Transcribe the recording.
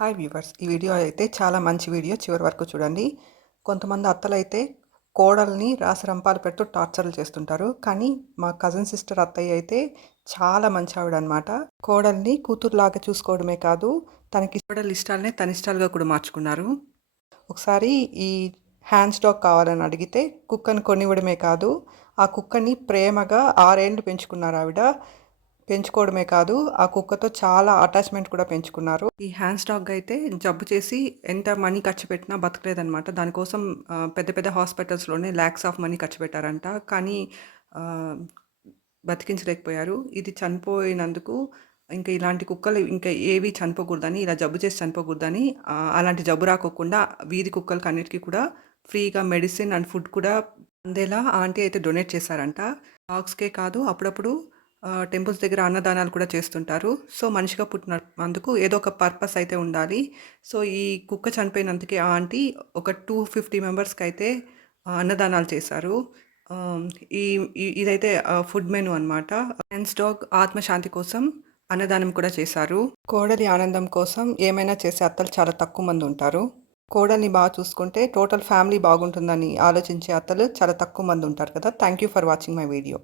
Hi viewers, ఈ video అయితే చాలా మంచి వీడియో. చివరి వరకు చూడండి. కొంతమంది అత్తలైతే కోడల్ని రాసరంపాలు పెడుతూ టార్చర్లు చేస్తుంటారు. కానీ మా కజిన్ సిస్టర్ అత్తయ్య అయితే చాలా మంచి ఆవిడనమాట. కోడల్ని కూతురులాగా చూసుకోవడమే కాదు, తనకి కోడలి ఇష్టాలనే తన ఇష్టాలుగా కూడా మార్చుకున్నారు. ఒకసారి ఈ హ్యాండ్స్ డాగ్ కావాలని అడిగితే కుక్కని కొనివ్వడమే కాదు, ఆ కుక్కని ప్రేమగా 6 ఏళ్ళు పెంచుకున్నారు ఆవిడ. పెంచుకోవడమే కాదు, ఆ కుక్కతో చాలా అటాచ్‌మెంట్ కూడా పెంచుకున్నారు. ఈ హ్యామ్స్ డాగ్ అయితే జబ్బు చేసి ఎంత మనీ ఖర్చు పెట్టినా బతకలేదనమాట. దానికోసం పెద్ద పెద్ద హాస్పిటల్స్‌లోనే లాక్స్ ఆఫ్ మనీ ఖర్చు పెట్టారంట. కానీ ఆహ్, బతికించలేకపోయారు. ఇది చనిపోయినందుకు ఇంకా ఇలాంటి కుక్కలు ఇంకా ఏవి చనిపోకూడదని, ఇలా జబ్బు చేసి చనిపోకూడదని, అలాంటి జబ్బు రాకోకుండా వీధి కుక్కలకన్నిటికి కూడా ఫ్రీగా మెడిసిన్ అండ్ ఫుడ్ కూడా అందేలా ఆంటీ అయితే డొనేట్ చేశారంట. డాగ్స్‌కే కాదు, అప్పుడప్పుడు టెంపుల్స్ దగ్గర అన్నదానాలు కూడా చేస్తుంటారు. సో, మనిషిగా పుట్టినందుకు ఏదో ఒక పర్పస్ అయితే ఉండాలి. సో, ఈ కుక్క చనిపోయినందుకే ఆ ఆంటీ ఒక 250 మెంబర్స్‌కైతే అన్నదానాలు చేశారు. ఆహ్, ఈ ఇదైతే ఫుడ్ మెనూ అనమాట. హెన్స్ డాగ్ ఆత్మశాంతి కోసం అన్నదానం కూడా చేశారు. కోడలి ఆనందం కోసం ఏమైనా చేసే అత్తలు చాలా తక్కువ మంది ఉంటారు. కోడల్ని బాగా చూసుకుంటే టోటల్ ఫ్యామిలీ బాగుంటుందని ఆలోచించే అత్తలు చాలా తక్కువ మంది ఉంటారు కదా! Thank you for watching my video.